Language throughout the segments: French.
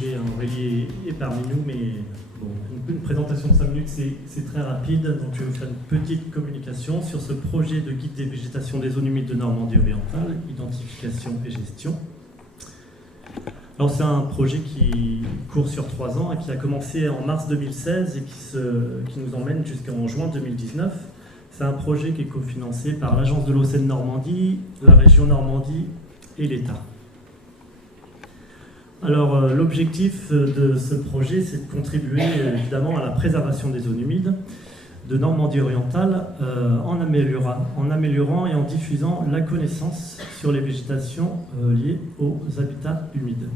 projet. Aurélie est parmi nous, mais bon, une présentation de 5 minutes, c'est très rapide. Donc je vais vous faire une petite communication sur ce projet de guide des végétations des zones humides de Normandie orientale, identification et gestion. Alors c'est un projet qui court sur 3 ans et qui a commencé en mars 2016 et qui nous emmène jusqu'en juin 2019. C'est un projet qui est cofinancé par l'Agence de l'eau Seine-Normandie, la région Normandie et l'État. Alors l'objectif de ce projet, c'est de contribuer évidemment à la préservation des zones humides de Normandie orientale en améliorant et en diffusant la connaissance sur les végétations liées aux habitats humides.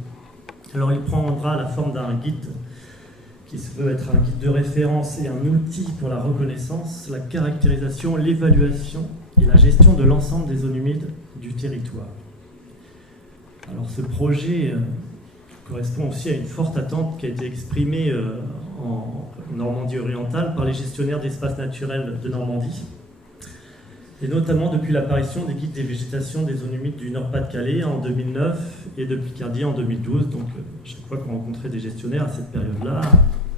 Alors il prendra la forme d'un guide qui se veut être un guide de référence et un outil pour la reconnaissance, la caractérisation, l'évaluation et la gestion de l'ensemble des zones humides du territoire. Alors ce projet correspond aussi à une forte attente qui a été exprimée en Normandie orientale par les gestionnaires d'espaces naturels de Normandie, et notamment depuis l'apparition des guides des végétations des zones humides du Nord-Pas-de-Calais en 2009 et de Picardie en 2012. Donc chaque fois qu'on rencontrait des gestionnaires à cette période-là,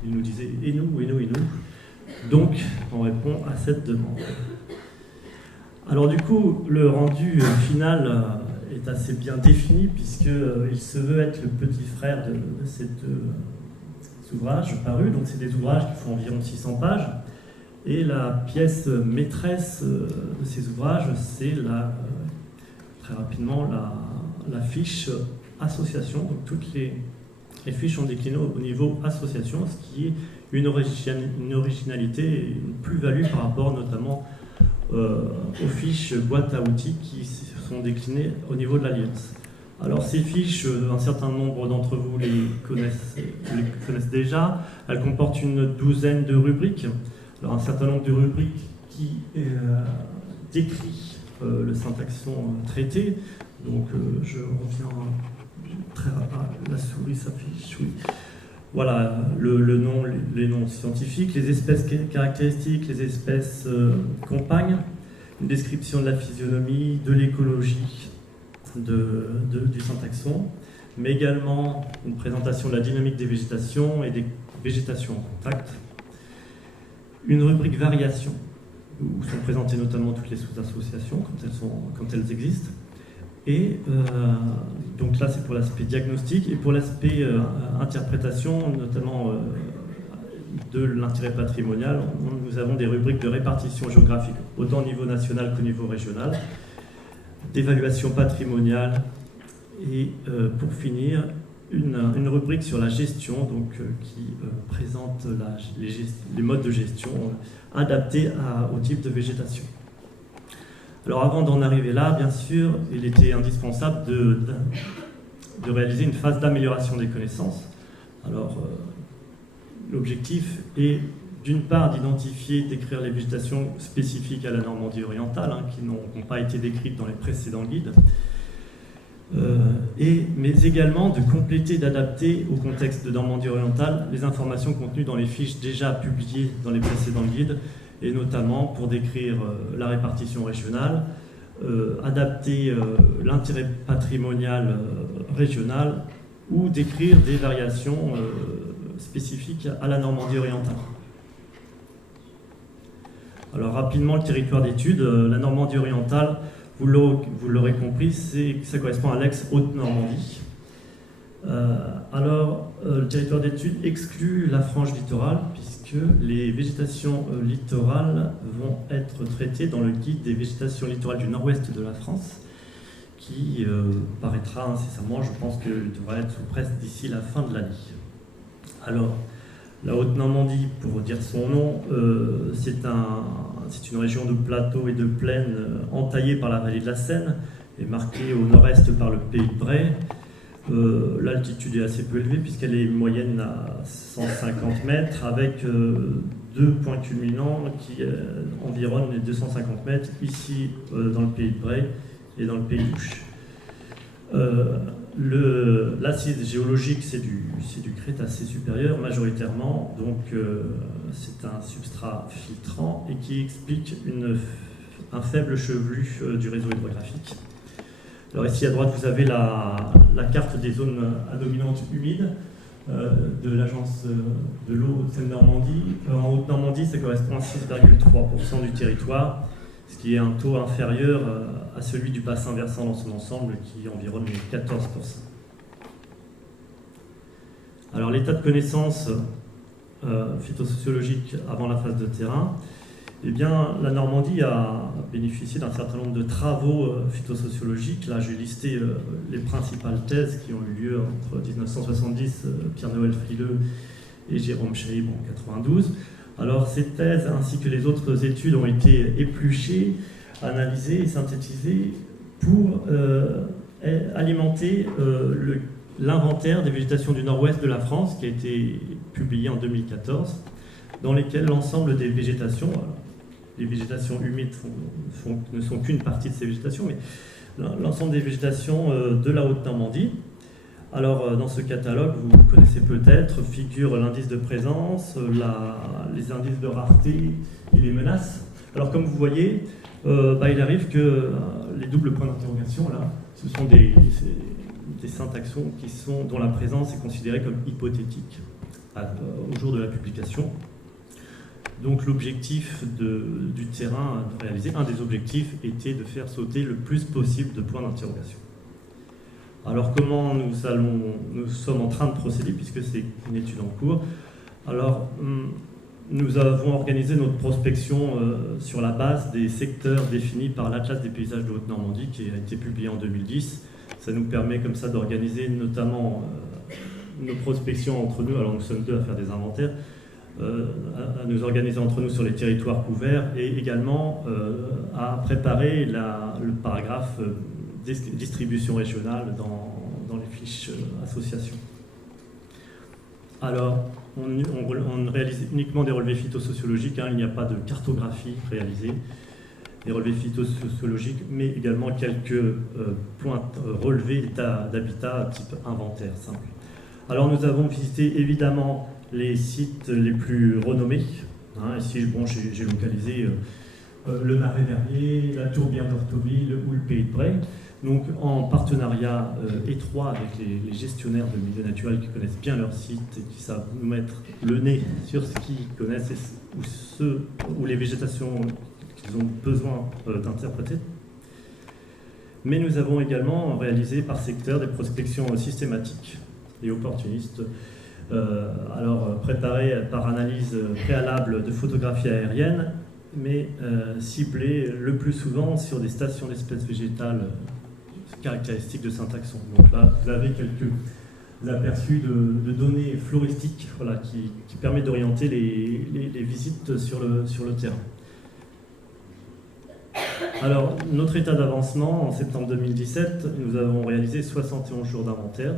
ils nous disaient « et nous, et nous, et nous ». Donc on répond à cette demande. Alors du coup, le rendu final est assez bien défini puisqu'il se veut être le petit frère de ces deux ouvrages parus. Donc c'est des ouvrages qui font environ 600 pages. Et la pièce maîtresse de ces ouvrages, c'est très rapidement la fiche association. Donc toutes les fiches sont déclinées au niveau association, ce qui est une originalité et une plus-value par rapport notamment aux fiches boîte à outils qui sont déclinées au niveau de l'Alliance. Alors ces fiches, un certain nombre d'entre vous les connaissent déjà. Elles comportent une douzaine de rubriques. Alors un certain nombre de rubriques qui décrit le syntaxon traité. Donc je reviens très rapide, la souris s'affiche, oui. Voilà, le nom, les noms scientifiques, les espèces caractéristiques, les espèces compagnes, une description de la physionomie, de l'écologie du syntaxon, mais également une présentation de la dynamique des végétations et des végétations en contact. Une rubrique variation, où sont présentées notamment toutes les sous-associations quand elles existent. Et donc là, c'est pour l'aspect diagnostic et pour l'aspect interprétation, notamment de l'intérêt patrimonial. Nous avons des rubriques de répartition géographique, autant au niveau national qu'au niveau régional, d'évaluation patrimoniale et pour finir, une rubrique sur la gestion donc, qui présente les modes de gestion adaptés au type de végétation. Alors avant d'en arriver là, bien sûr, il était indispensable de réaliser une phase d'amélioration des connaissances. Alors l'objectif est d'une part d'identifier, d'écrire les végétations spécifiques à la Normandie orientale, qui n'ont pas été décrites dans les précédents guides, mais également de compléter, d'adapter au contexte de Normandie orientale les informations contenues dans les fiches déjà publiées dans les précédents guides, et notamment pour décrire la répartition régionale, adapter l'intérêt patrimonial régional ou décrire des variations spécifiques à la Normandie orientale. Alors rapidement, le territoire d'étude, la Normandie orientale, vous l'aurez compris, ça correspond à l'ex-Haute-Normandie. Le territoire d'étude exclut la frange littorale, puisque les végétations littorales vont être traitées dans le guide des végétations littorales du nord-ouest de la France, qui paraîtra incessamment, je pense qu'il devrait être presque d'ici la fin de l'année. Alors, la Haute-Normandie, pour dire son nom, c'est une région de plateaux et de plaines entaillée par la vallée de la Seine et marquée au nord-est par le pays de Bray. L'altitude est assez peu élevée puisqu'elle est moyenne à 150 mètres avec deux points culminants qui environnent les 250 mètres ici dans le pays de Bray et dans le pays d'Ouche. L'acide géologique, c'est du Crétacé supérieur majoritairement, donc c'est un substrat filtrant et qui explique un faible chevelu du réseau hydrographique. Alors ici à droite, vous avez la carte des zones à dominante humide. de l'agence de l'eau de Seine-Normandie. En Haute-Normandie, ça correspond à 6,3% du territoire, ce qui est un taux inférieur à celui du bassin versant dans son ensemble, qui environne les 14%. Alors l'état de connaissance phytosociologique avant la phase de terrain, eh bien, la Normandie a bénéficié d'un certain nombre de travaux phytosociologiques. Là, j'ai listé les principales thèses qui ont eu lieu entre 1970, Pierre-Noël Frileux et Jérôme Chaïb en 92. Alors, ces thèses ainsi que les autres études ont été épluchées, analysées et synthétisées pour alimenter l'inventaire des végétations du nord-ouest de la France, qui a été publié en 2014, dans lesquelles l'ensemble des végétations, les végétations humides ne sont qu'une partie de ces végétations, mais l'ensemble des végétations de la Haute-Normandie. Alors, dans ce catalogue, vous connaissez peut-être, figurent l'indice de présence, les indices de rareté et les menaces. Alors, comme vous voyez, il arrive que les doubles points d'interrogation, là, ce sont des syntaxons dont la présence est considérée comme hypothétique au jour de la publication. Donc l'objectif du terrain réalisé, un des objectifs était de faire sauter le plus possible de points d'interrogation. Alors comment nous sommes en train de procéder, puisque c'est une étude en cours. Alors nous avons organisé notre prospection sur la base des secteurs définis par l'Atlas des paysages de Haute-Normandie, qui a été publié en 2010. Ça nous permet comme ça d'organiser notamment nos prospections entre nous. Alors nous sommes deux à faire des inventaires, à nous organiser entre nous sur les territoires couverts et également à préparer le paragraphe distribution régionale dans les fiches associations. Alors, on réalise uniquement des relevés phytosociologiques, il n'y a pas de cartographie réalisée, des relevés phytosociologiques, mais également quelques points relevés d'état d'habitat type inventaire simple. Alors nous avons visité évidemment les sites les plus renommés. Ici, j'ai localisé le Marais Verrier, la Tourbière d'Orthoville ou le Pays de Bray. Donc en partenariat étroit avec les gestionnaires de milieux naturels qui connaissent bien leur site et qui savent nous mettre le nez sur ce qu'ils connaissent ou les végétations qu'ils ont besoin d'interpréter. Mais nous avons également réalisé par secteur des prospections systématiques et opportunistes, préparées par analyse préalable de photographie aérienne, mais ciblées le plus souvent sur des stations d'espèces végétales caractéristiques de Saint-Axon. Donc là, vous avez quelques aperçus de données floristiques qui permettent d'orienter les visites sur le terrain. Alors, notre état d'avancement, en septembre 2017, nous avons réalisé 71 jours d'inventaire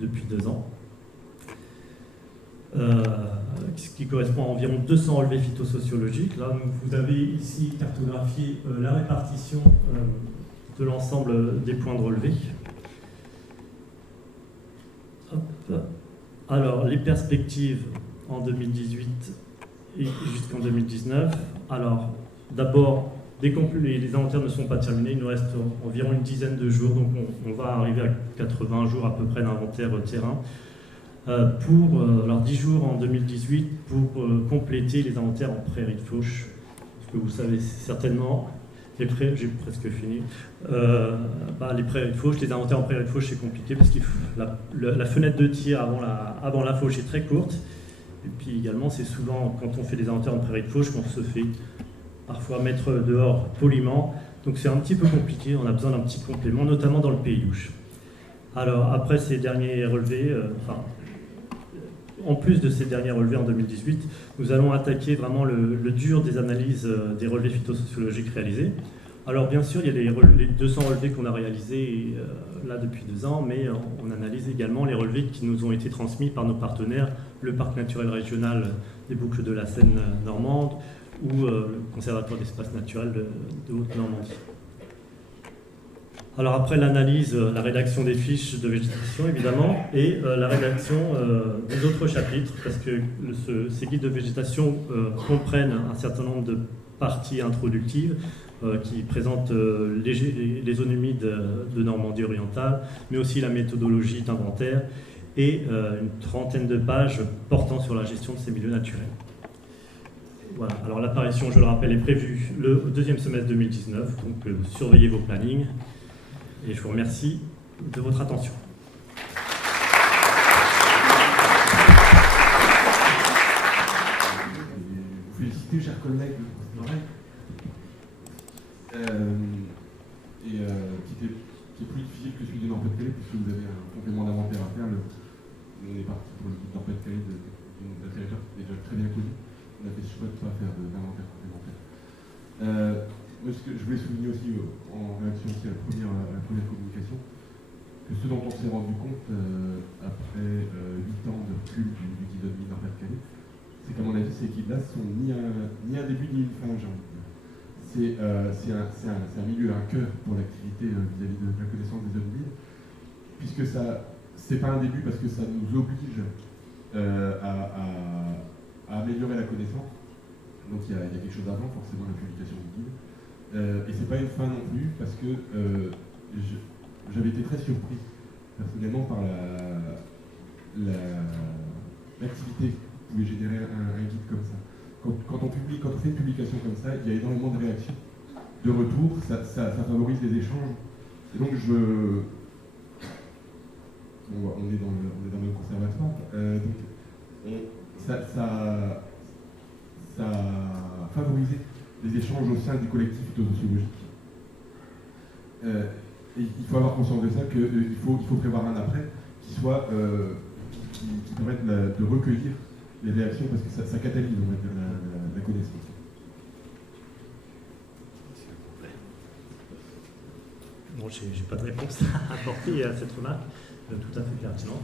depuis 2 ans, ce qui correspond à environ 200 relevés phytosociologiques. Là, vous avez ici cartographié la répartition de l'ensemble des points de relevé. Alors, les perspectives en 2018 et jusqu'en 2019. Alors, d'abord, dès que les inventaires ne sont pas terminés, il nous reste environ une dizaine de jours, donc on va arriver à 80 jours à peu près d'inventaire terrain. Alors 10 jours en 2018 pour compléter les inventaires en prairie de fauche. Parce que vous savez certainement, j'ai presque fini, les prairies de fauche, les inventaires en prairie de fauche c'est compliqué parce que la fenêtre de tir avant la fauche est très courte. Et puis également c'est souvent quand on fait des inventaires en prairie de fauche qu'on se fait parfois mettre dehors poliment. Donc c'est un petit peu compliqué, on a besoin d'un petit complément, notamment dans le Pays Louche. Alors après ces derniers relevés, en plus de ces derniers relevés en 2018, nous allons attaquer vraiment le dur des analyses des relevés phytosociologiques réalisés. Alors bien sûr, il y a les 200 relevés qu'on a réalisés là depuis 2 ans, mais on analyse également les relevés qui nous ont été transmis par nos partenaires, le Parc naturel régional des Boucles de la Seine normande ou le Conservatoire d'espaces naturels de Haute-Normandie. Alors après l'analyse, la rédaction des fiches de végétation évidemment, et la rédaction des autres chapitres, parce que ces guides de végétation comprennent un certain nombre de parties introductives qui présentent les zones humides de Normandie orientale, mais aussi la méthodologie d'inventaire et une trentaine de pages portant sur la gestion de ces milieux naturels. Voilà, alors l'apparition, je le rappelle, est prévue le deuxième semestre 2019, donc surveillez vos plannings, et je vous remercie de votre attention. Féliciter, chers collègues, qui est plus difficile que celui de Nord-Pas-de-Calais, puisque vous avez un complément d'inventaire à faire. On est parti pour le Nord-Pas-de-Calais d'un territoire qui est déjà très bien connu. On a fait ce choix de ne pas faire d'inventaire complémentaire. Je voulais souligner aussi, en réaction aussi à la première communication, que ce dont on s'est rendu compte après 8 ans de recul du Guidoni Nord-Pas-de-Calais, c'est qu'à mon avis, ces guides-là sont ni un début ni une fin, j'ai envie de dire. C'est un milieu, un cœur pour l'activité vis-à-vis de la connaissance des zones humides, puisque c'est pas un début parce que ça nous oblige à améliorer la connaissance. Donc il y a quelque chose avant, forcément, la publication du guide. Et c'est pas une fin non plus, parce que j'avais été très surpris, personnellement, par l'activité que pouvait générer un guide comme ça. Quand on fait une publication comme ça, il y a énormément de réactions, de retours, ça favorise les échanges. Et donc on est dans le conservatoire, donc ça a favorisé les échanges au sein du collectif phytosociologique. Et il faut avoir conscience de ça, qu'il faut prévoir un après qui permette de recueillir les réactions, parce que ça catalyse, on va dire, la connaissance. Bon, j'ai pas de réponse à apporter à cette remarque, tout à fait pertinente.